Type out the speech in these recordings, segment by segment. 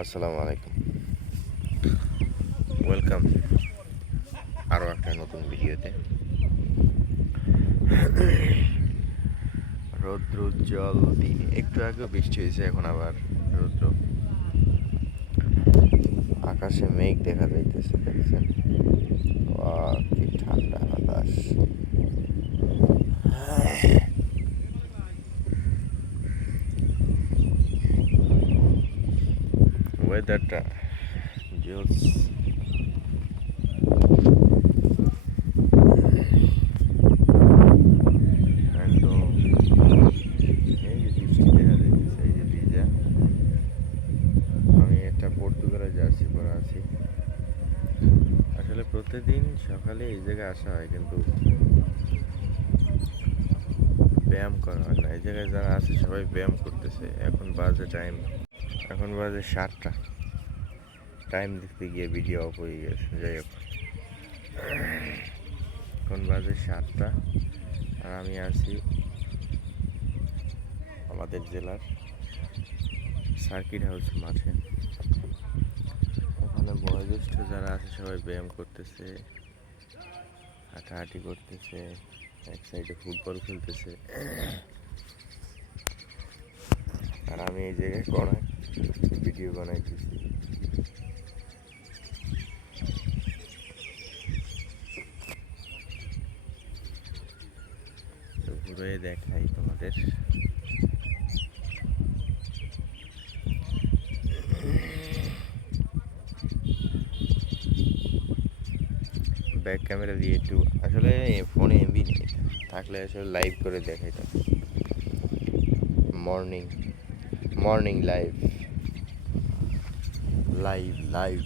আসসালামু আলাইকুম, ওয়েলকাম আরও একটা নতুন ভিডিওতে। রৌদ্রোজ্জ্বল দিন, একটু আগেও বৃষ্টি হয়েছে, এখন আবার রৌদ্র। আকাশে মেঘ দেখা যাইতেছে, দেখছেন? কি ঠান্ডা বাতাস! ওয়েদারটা জোস। একদম এই যে বৃষ্টি দেখা যাইতেছে, এই যে ভিজা। আমি একটা পর্তুগালের জার্সি পরা আছি। আসলে প্রতিদিন সকালে এই জায়গায় আসা হয়, কিন্তু ব্যায়াম করা হয় না। এই জায়গায় যারা আছে সবাই ব্যায়াম করতেছে। এখন বাজে 7টা। টাইম দেখতে গিয়ে ভিডিও অফ হয়ে গেছে। যাই হোক, এখন বাজে 7টা আর আমি আছি আমাদের জেলার সার্কিট হাউস মাঠে। ওখানে বয়োজ্যেষ্ঠ যারা আছে সবাই ব্যায়াম করতেছে, হাঁটাহাঁটি করতেছে, এক সাইডে ফুটবল খেলতেছে। আর আমি এই জায়গায় ভিডিও বানাইতেছি। তো ঘুরে দেখাই তোমাদের। ব্যাক ক্যামেরা দিয়ে একটু, আসলে ফোনে এমবি নেই, থাকলে আসলে লাইভ করে দেখাইতাম। Morning morning live live live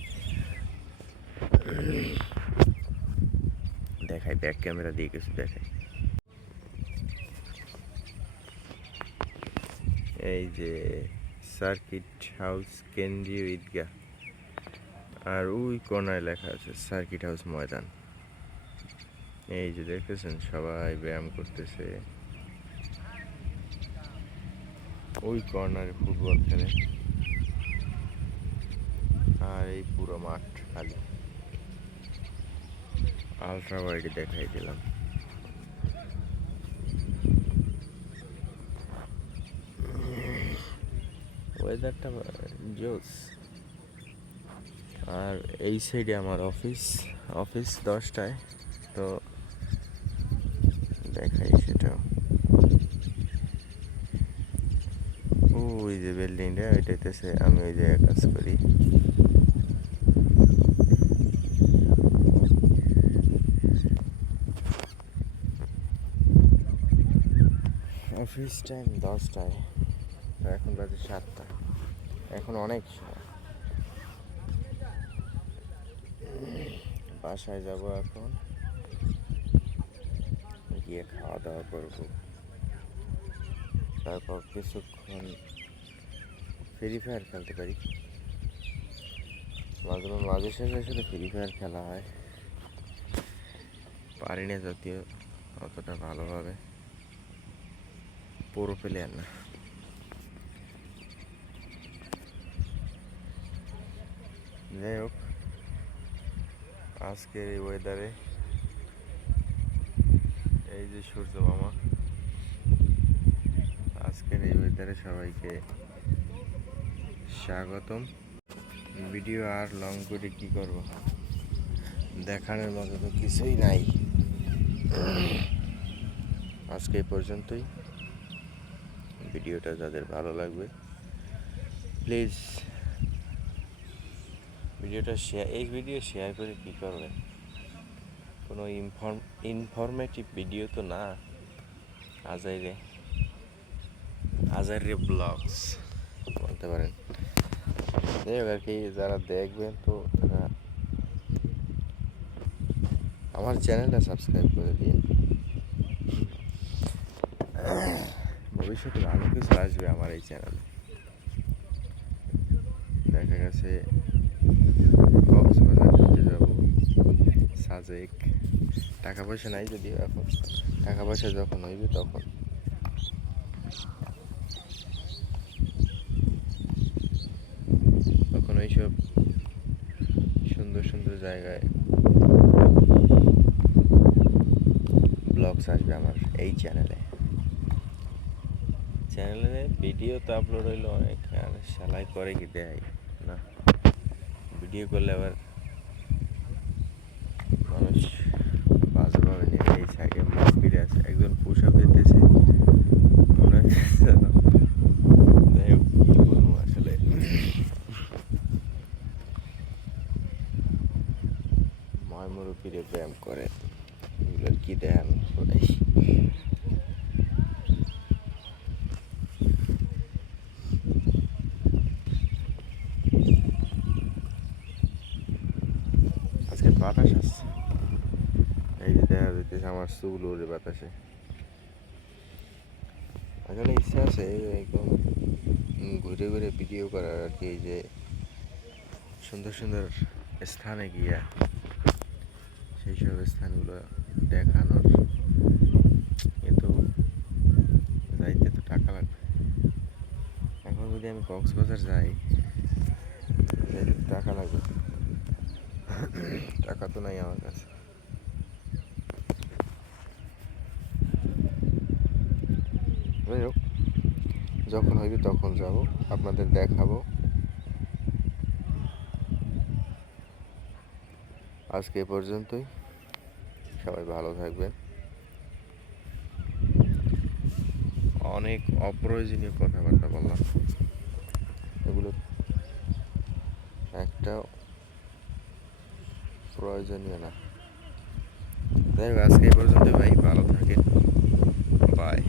দেখাই, ব্যাক ক্যামেরা দিয়ে কিছু দেখাই। এই যে সার্কিট হাউস কেন্দ্রীয় ঈদগাহ, আর ওই কর্নারে লেখা আছে সার্কিট হাউস ময়দান। এই যে দেখতেছেন সবাই ব্যায়াম করতেছে, ওই কর্নারে ফুটবল খেলে, আর এই পুরো মাঠ খালি। আলট্রা ওয়াইডে দেখাই দিলাম। ওয়েদারটা জোস। আর এই সাইডে আমার অফিস 10টায়, তো দেখাই সেটাও। ওই যে বিল্ডিংটা, ওইটাইতেছে আমি ওই জায়গায় কাজ করি। অফিস টাইম 10টায়, এখন বাজে 7টা। এখন অনেক সময়। বাসায় যাব এখন, গিয়ে খাওয়া দাওয়া করবো, তারপর কিছুক্ষণ ফ্রি ফায়ার খেলতে পারি। মাঝে সাঝে আসলে ফ্রি ফায়ার খেলা হয়, পারি না যদিও অতটা ভালোভাবে, পুরো প্লেয়ার না। যাই হোক, আজকের এই ওয়েদারে, এই যে সূর্য মামা, আজকের এই ওয়েদারে সবাইকে স্বাগতম। ভিডিও আর লং করে কি করব, দেখানোর মতো তো কিছুই নাই। আজকে এই পর্যন্তই। ভিডিওটা যাদের ভালো লাগবে প্লিজ এই ভিডিও শেয়ার করে কি করবেন? কোনো ইনফরমেটিভ ভিডিও তো না, আজাইরে ব্লগস বলতে পারেন। যাই হোক আর কি, যারা দেখবেন তো তারা আমার চ্যানেলটা সাবস্ক্রাইব করে দিন। ভবিষ্যতে ভালো কিছু আসবে আমার এই চ্যানেলে। দেখা গেছে কক্সবাজার ঘুরতে যাব, সাজেক। টাকা পয়সা নাই যদিও এখন, টাকা পয়সা যখন হইবে তখন। এইসব সুন্দর সুন্দর জায়গায় ব্লগস আসবে আমার এই চ্যানেলে ভিডিও তো আপলোড হইলো অনেক, আর সেলাই করে কি দেয় না, ভিডিও করলে আবার মানুষ বাজেভাবে নিয়ে। এই সাইডে মাছ ফিরে আছে, একজন পুশ আপ দিতেছে মনে হয় যেন, যাই হোক, কি বলবো আসলে। ময়মুরব্বীরে ব্যায়াম করে, এগুলোর কি দেখান সবাই। আজকে বাতাস আসছে, এই যে দেখা যাইতেছে আমার চুল ওরে বাতাসে। আসলে ইচ্ছা আছে একদম ঘুরে ঘুরে ভিডিও করার আর কি, এই যে সুন্দর সুন্দর স্থানে গিয়া সেই সব স্থানগুলো দেখানোর, কিন্তু যাইতে তো টাকা লাগবে। এখন যদি আমি কক্সবাজার যাই, যাইতে তো টাকা লাগবে, টাকা তো নাই আমার কাছে। যাই হোক, যখন হইবে তখন যাব, আপনাদের দেখাবো। আজকে এ পর্যন্তই, সবাই ভালো থাকবেন। অনেক অপ্রয়োজনীয় কথাবার্তা বললাম, এগুলো একটা প্রয়োজনীয় না। যাই হোক, আজকে এই পর্যন্ত ভাই, ভালো থাকেন, বাই।